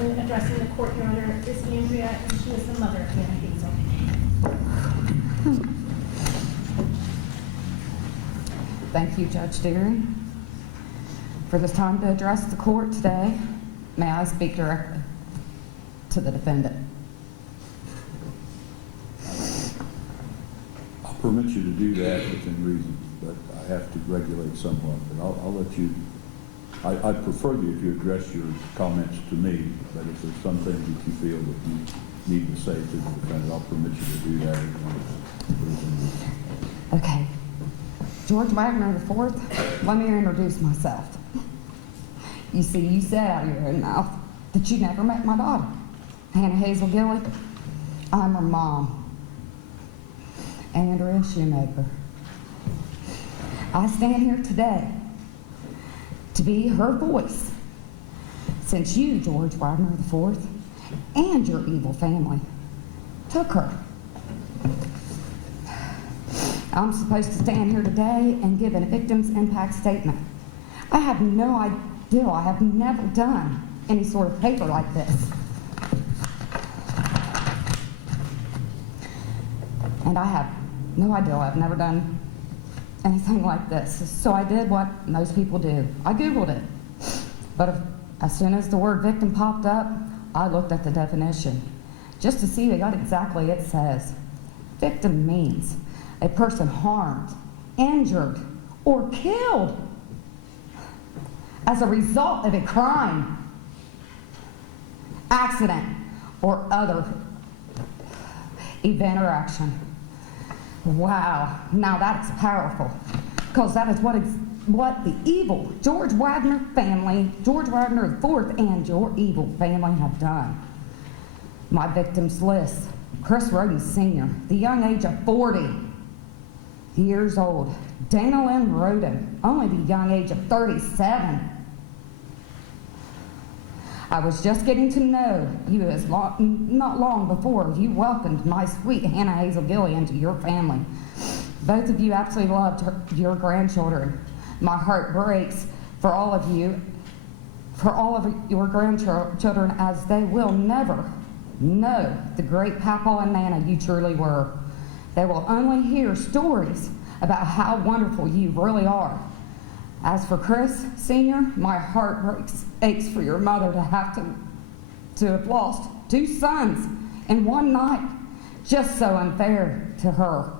person addressing the court, Your Honor, is Andrea, and she is the mother of Hannah Hazel. Thank you, Judge Deary, for this time to address the court today. May I speak directly to the defendant? I'll permit you to do that within reason, but I have to regulate somewhat. But I'll let you. I prefer you if you address your comments to me, but if there's some things that you feel that you need to say to the defendant, I'll permit you to do that. Okay. George Wagner IV, let me introduce myself. You see, you said out of your own mouth that you never met my daughter, Hannah Hazel Gilly. I'm her mom, Andrea Shoemaker. I stand here today to be her voice, since you, George Wagner IV, and your evil family took her. I'm supposed to stand here today and give a victim's impact statement. I have no idea. I have never done any sort of paper like this. And I have no idea. I've never done anything like this. So I did what most people do. I Googled it. But as soon as the word victim popped up, I looked at the definition just to see what exactly it says. Victim means a person harmed, injured, or killed as a result of a crime, accident, or other event or action. Wow, now that's powerful, because that is what the evil George Wagner family, George Wagner IV, and your evil family have done. My victims list: Chris Roden Sr., the young age of 40 years old. Dana Lynn Roden, only the young age of 37. I was just getting to know you not long before you welcomed my sweet Hannah Hazel Gilly into your family. Both of you absolutely loved your grandchildren. My heart breaks for all of you, for all of your grandchildren, as they will never know the great Papa and Nana you truly were. They will only hear stories about how wonderful you really are. As for Chris Sr., my heart aches for your mother to have lost 2 sons in one night. Just so unfair to her.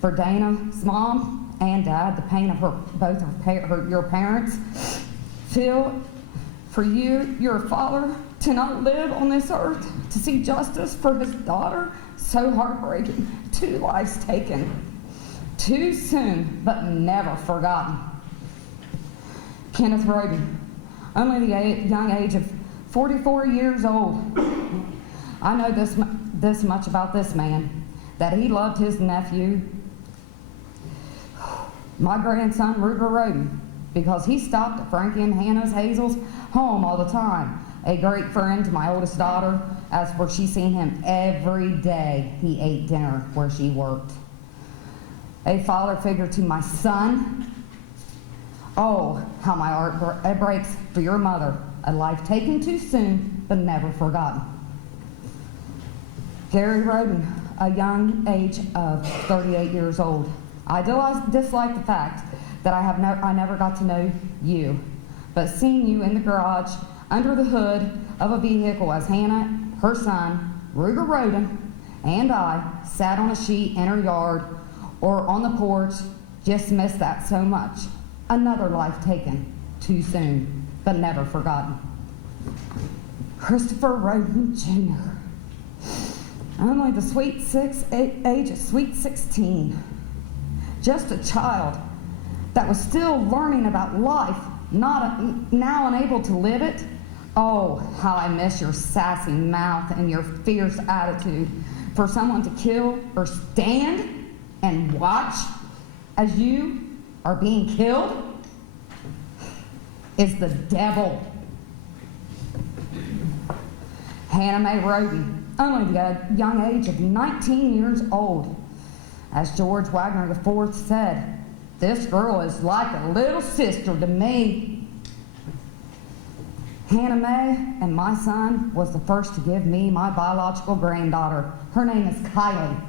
For Dana's mom and dad, the pain of your parents. Phil, for you, your father, to not live on this earth, to see justice for his daughter, so heartbreaking. 2 lives taken too soon, but never forgotten. Kenneth Roden, only the young age of 44 years old. I know this much about this man, that he loved his nephew, my grandson, Ruger Roden, because he stopped at Frankie and Hannah Hazel's home all the time. A great friend to my oldest daughter, as for she seen him every day he ate dinner where she worked. A father figure to my son. Oh, how my heart breaks for your mother. A life taken too soon, but never forgotten. Gary Roden, a young age of 38 years old. I dislike the fact that I never got to know you, but seeing you in the garage, under the hood of a vehicle as Hannah, her son, Ruger Roden, and I sat on a sheet in her yard or on the porch, just missed that so much. Another life taken too soon, but never forgotten. Christopher Roden Jr., only the age of sweet 16. Just a child that was still learning about life, now unable to live it. Oh, how I miss your sassy mouth and your fierce attitude. For someone to kill or stand and watch as you are being killed is the devil. Hannah Mae Roden, only the young age of 19 years old. As George Wagner IV said, this girl is like a little sister to me. Hannah Mae and my son was the first to give me my biological granddaughter. Her name is Kylie.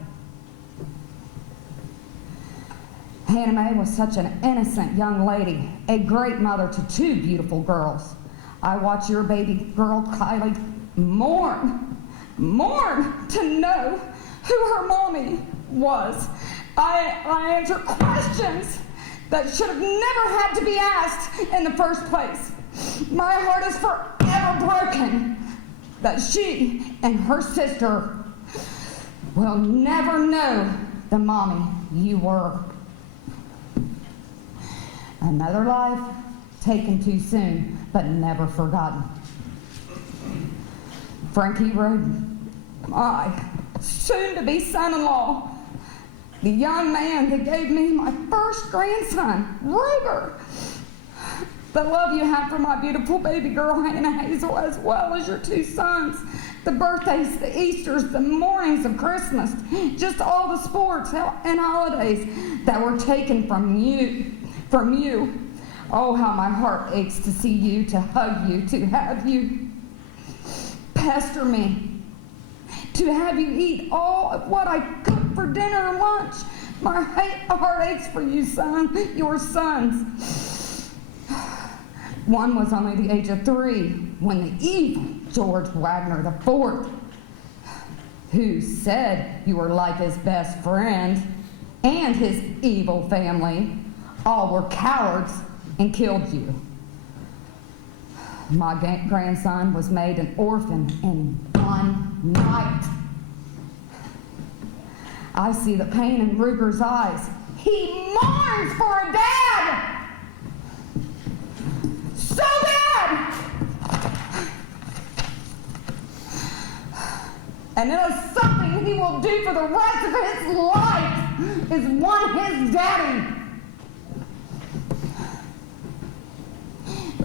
Hannah Mae was such an innocent young lady, a great mother to two beautiful girls. I watched your baby girl, Kylie, mourn to know who her mommy was. I answered questions that should have never had to be asked in the first place. My heart is forever broken that she and her sister will never know the mommy you were. Another life taken too soon, but never forgotten. Frankie Roden, my soon-to-be son-in-law, the young man that gave me my first grandson, Ruger. The love you have for my beautiful baby girl, Hannah Hazel, as well as your two sons. The birthdays, the Easters, the mornings of Christmas, just all the sports and holidays that were taken from you. Oh, how my heart aches to see you, to hug you, to have you pester me, to have you eat all of what I cook for dinner and lunch. My heart aches for you, son, your sons. One was only the age of 3 when the evil George Wagner IV, who said you were like his best friend, and his evil family, all were cowards and killed you. My grandson was made an orphan in one night. I see the pain in Ruger's eyes. He mourns for a dad! So bad! And it is something he will do for the rest of his life, is want his daddy.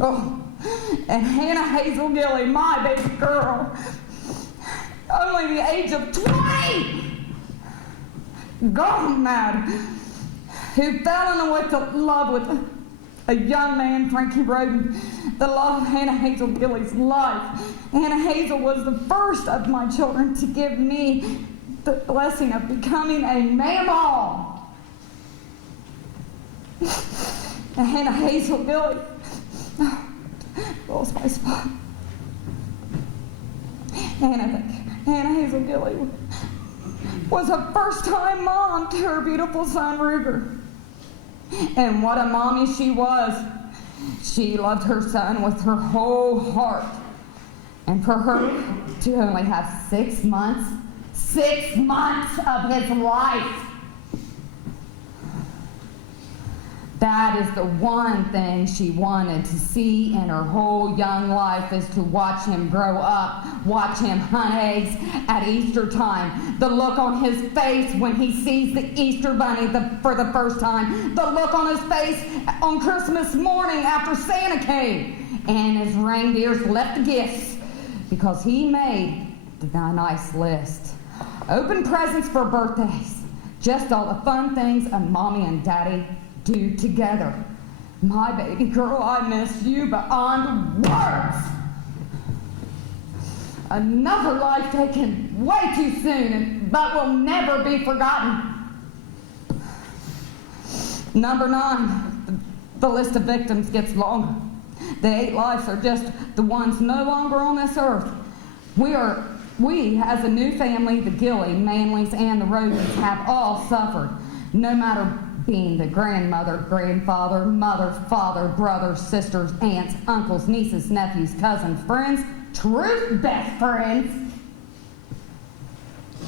Oh, and Hannah Hazel Gilly, my baby girl, only the age of 20, gone mad, who fell in love with a young man, Frankie Roden, the love of Hannah Hazel Gilly's life. Hannah Hazel was the first of my children to give me the blessing of becoming a mamaw. And Hannah Hazel Gilly, lost my spot. Hannah Hazel Gilly was a first-time mom to her beautiful son, Ruger. And what a mommy she was. She loved her son with her whole heart. And for her to only have 6 months of his life, that is the one thing she wanted to see in her whole young life, is to watch him grow up, watch him hunt eggs at Easter time, the look on his face when he sees the Easter bunny for the first time, the look on his face on Christmas morning after Santa came and his reindeers left the gifts, because he made the nice list. Open presents for birthdays, just all the fun things a mommy and daddy do together. My baby girl, I miss you beyond words. Another life taken way too soon, but will never be forgotten. Number 9, the list of victims gets longer. The 8 lives are just the ones no longer on this earth. We, as a new family, the Gilly, Manleys, and the Rodens, have all suffered, no matter being the grandmother, grandfather, mother, father, brothers, sisters, aunts, uncles, nieces, nephews, cousins, friends, true best friends.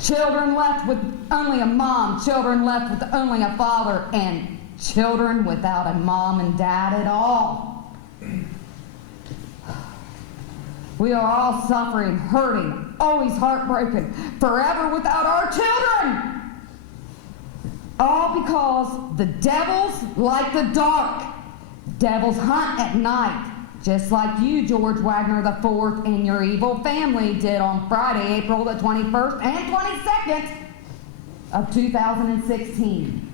Children left with only a mom, children left with only a father, and children without a mom and dad at all. We are all suffering, hurting, always heartbroken, forever without our children. All because the devils like the dark. Devils hunt at night, just like you, George Wagner IV, and your evil family did on Friday, April the 21st and 22nd of 2016.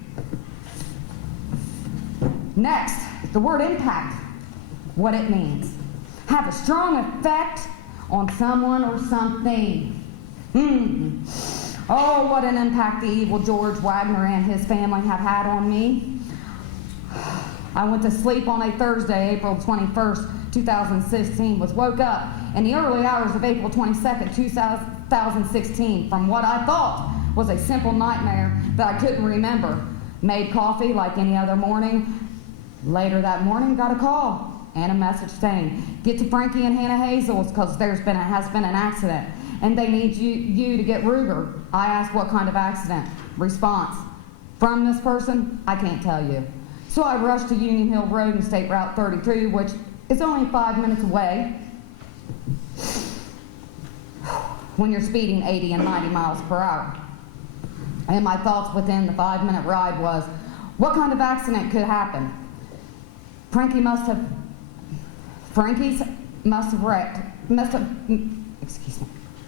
Next, the word impact, what it means. have a strong effect on someone or something. Oh, what an impact the evil George Wagner and his family have had on me. I went to sleep on a Thursday, April 21st, 2016, was woke up in the early hours of April 22nd, 2016 from what I thought was a simple nightmare that I couldn't remember. Made coffee like any other morning. Later that morning, got a call and a message saying, get to Frankie and Hannah Hazel's because has been an accident and they need you to get Ruger. I asked what kind of accident. Response, from this person, I can't tell you. So I rushed to Union Hill Road and State Route 32, which is only 5 minutes away when you're speeding 80 and 90 miles per hour. And my thoughts within the 5-minute ride was, what kind of accident could happen? Frankie's must have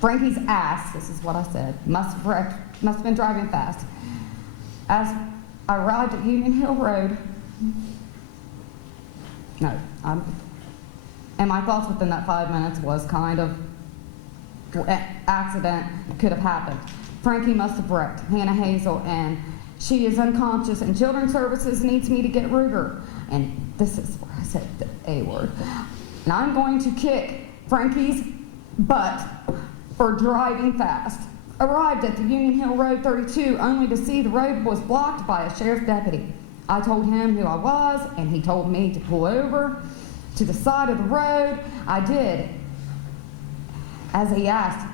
Frankie's ass, this is what I said, must have been driving fast. As I arrived at Union Hill Road, and my thoughts within that 5 minutes was kind of, accident could have happened. Frankie must have wrecked Hannah Hazel, and she is unconscious, and Children's Services needs me to get Ruger. And this is where I said the A word. And I'm going to kick Frankie's butt for driving fast. Arrived at the Union Hill Road 32 only to see the road was blocked by a sheriff's deputy. I told him who I was, and he told me to pull over to the side of the road. I did, as he asked.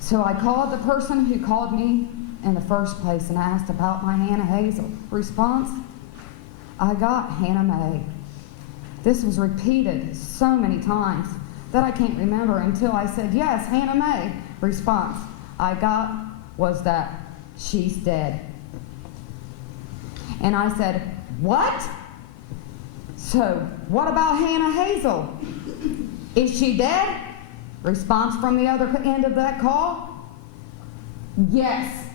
So I called the person who called me in the first place and asked about my Hannah Hazel. Response, I got Hannah Mae. This was repeated so many times that I can't remember until I said, yes, Hannah Mae. Response I got was that she's dead. And I said, what? So what about Hannah Hazel? Is she dead? Response from the other end of that call, yes.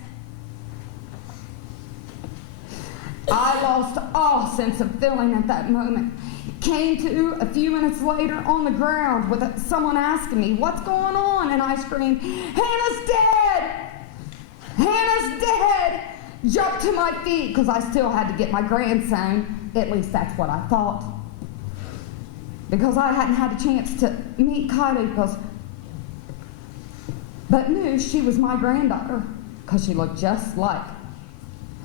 I lost all sense of feeling at that moment. Came to a few minutes later on the ground with someone asking me, what's going on? And I screamed, Hannah's dead! Hannah's dead! Jumped to my feet because I still had to get my grandson. At least that's what I thought. Because I hadn't had a chance to meet Kylie but knew she was my granddaughter because she looked just like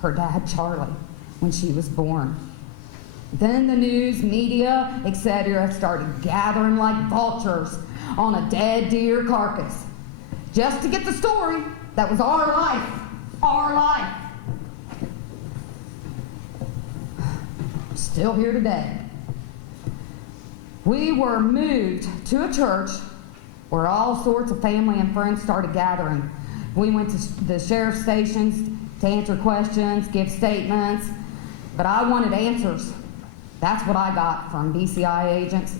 her dad, Charlie, when she was born. Then the news, media, etc. started gathering like vultures on a dead deer carcass just to get the story that was our life, our life. Still here today. We were moved to a church where all sorts of family and friends started gathering. We went to the sheriff's stations to answer questions, give statements, but I wanted answers. That's what I got from BCI agents.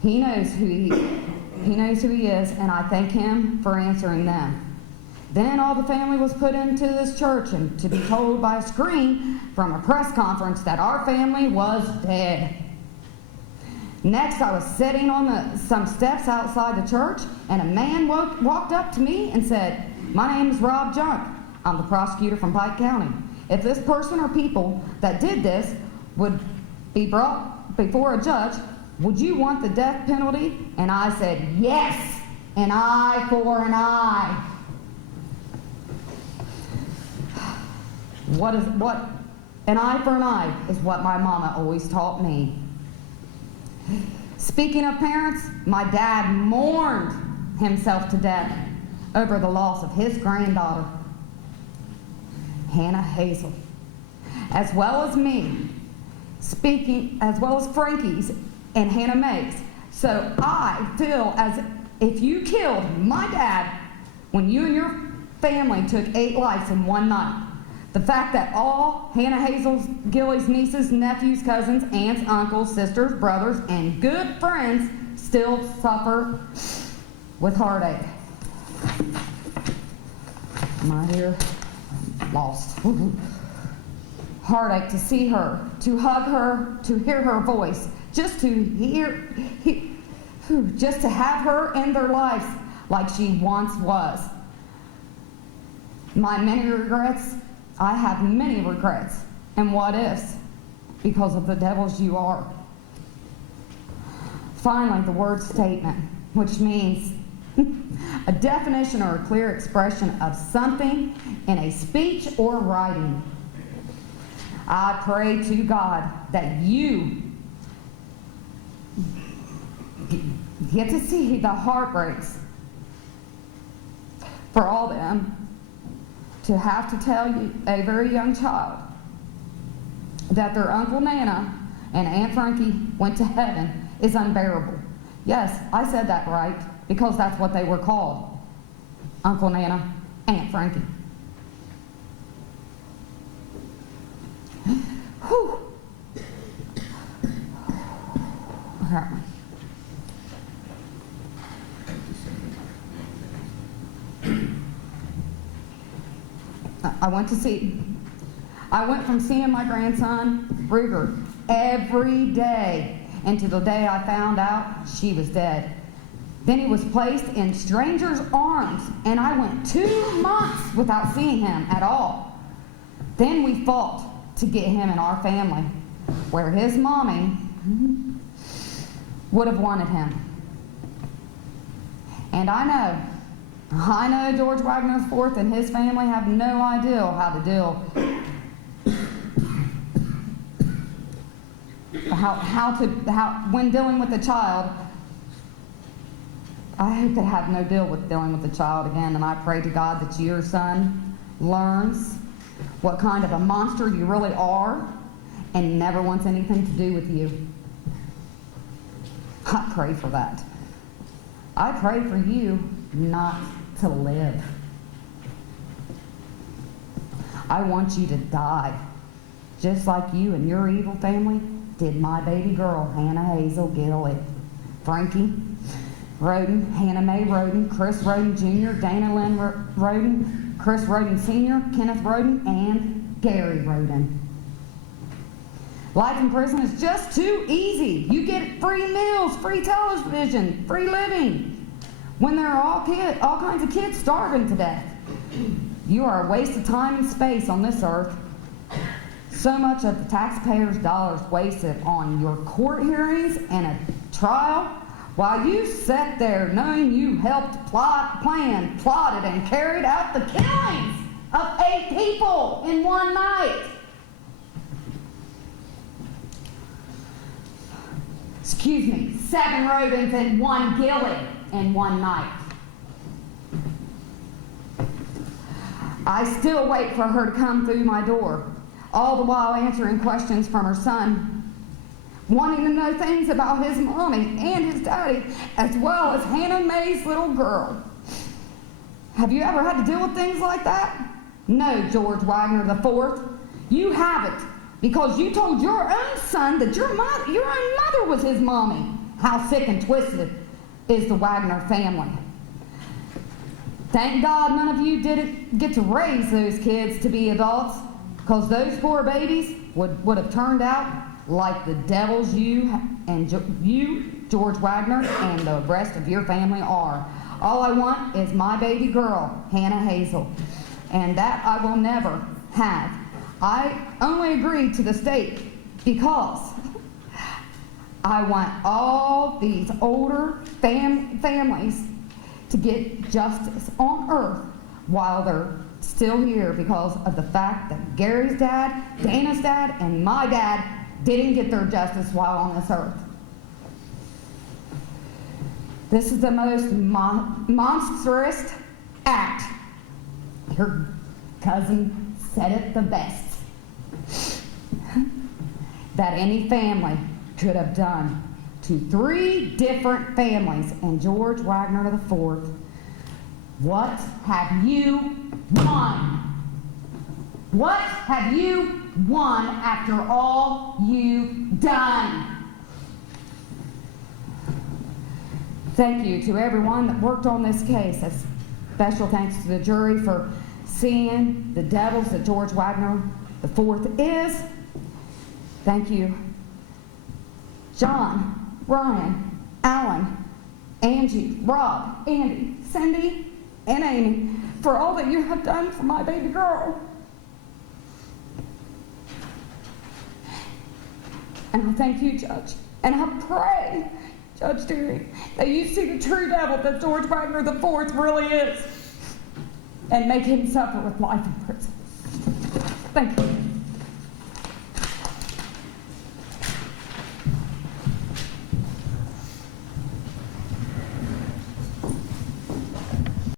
He knows who he is, and I thank him for answering them. Then all the family was put into this church, and to be told by a screen from a press conference that our family was dead. Next, I was sitting on some steps outside the church, and a man walked up to me and said, my name is Rob Junk. I'm the prosecutor from Pike County. If this person or people that did this would be brought before a judge, would you want the death penalty? And I said, yes, an eye for an eye. An eye for an eye is what my mama always taught me. Speaking of parents, my dad mourned himself to death over the loss of his granddaughter, Hannah Hazel, as well as me, as well as Frankie's and Hannah Mae's. So I feel as if you killed my dad when you and your family took 8 lives in one night. The fact that all Hannah Hazel's, Gilly's nieces, nephews, cousins, aunts, uncles, sisters, brothers, and good friends still suffer with heartache. My dear, lost. Heartache to see her, to hug her, to hear her voice just to just to have her in their lives like she once was. My many regrets, I have many regrets and what ifs because of the devils you are. Finally, the word statement, which means a definition or a clear expression of something in a speech or writing. I pray to God that you get to see the heartbreaks for all them to have to tell you, a very young child, that their Uncle Nana and Aunt Frankie went to heaven is unbearable. Yes, I said that right, because that's what they were called. Uncle Nana, Aunt Frankie. Whew. Okay. I went from seeing my grandson, Ruger, every day until the day I found out she was dead. Then he was placed in strangers' arms, and I went 2 months without seeing him at all. Then we fought to get him in our family, where his mommy would have wanted him. And I know George Wagner IV and his family have no idea how to deal, when dealing with a child. I hope they have no deal with dealing with the child again, and I pray to God that your son learns what kind of a monster you really are and never wants anything to do with you. I pray for that. I pray for you not to live. I want you to die, just like you and your evil family did my baby girl, Hannah Hazel Gilly, Frankie Roden, Hannah Mae Roden, Chris Roden Jr., Dana Lynn Roden, Chris Roden Sr., Kenneth Roden, and Gary Roden. Life in prison is just too easy. You get free meals, free television, free living, when there are all kinds of kids starving to death. You are a waste of time and space on this earth. So much of the taxpayers' dollars wasted on your court hearings and a trial, while you sat there knowing you helped plotted, and carried out the killings of 8 people in one night. Excuse me, 7 Rodens and 1 Gilly in one night. I still wait for her to come through my door, all the while answering questions from her son, wanting to know things about his mommy and his daddy, as well as Hannah Mae's little girl. Have you ever had to deal with things like that? No, George Wagner IV, you haven't, because you told your own son that your own mother was his mommy. How sick and twisted is the Wagner family. Thank God none of you didn't get to raise those kids to be adults, because those poor babies would have turned out like the devils you, George Wagner, and the rest of your family are. All I want is my baby girl, Hannah Hazel, and that I will never have. I only agreed to the state because I want all these older families to get justice on earth while they're still here, because of the fact that Gary's dad, Dana's dad, and my dad didn't get their justice while on this earth. This is the most monstrous act. Your cousin said it the best, that any family could have done to 3 different families and George Wagner IV. What have you won? What have you won after all you've done? Thank you to everyone that worked on this case. A special thanks to the jury for seeing the devils that George Wagner IV is. Thank you John, Ryan, Alan, Angie, Rob, Andy, Cindy, and Amy, for all that you have done for my baby girl. And I thank you, Judge. And I pray, Judge Derry, that you see the true devil that George Wagner IV really is, and make him suffer with life in prison. Thank you.